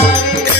Música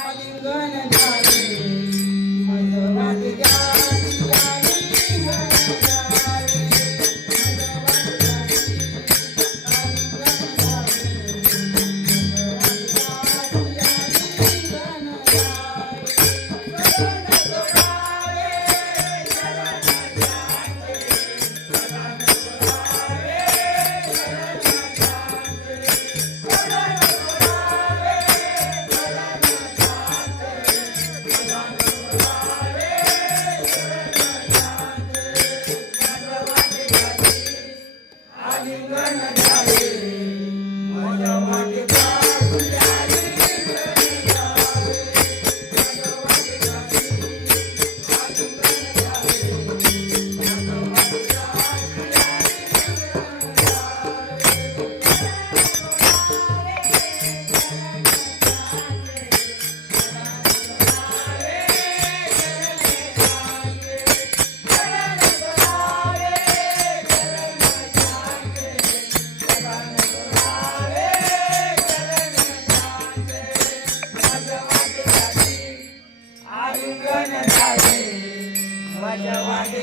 આલિંગન જાણે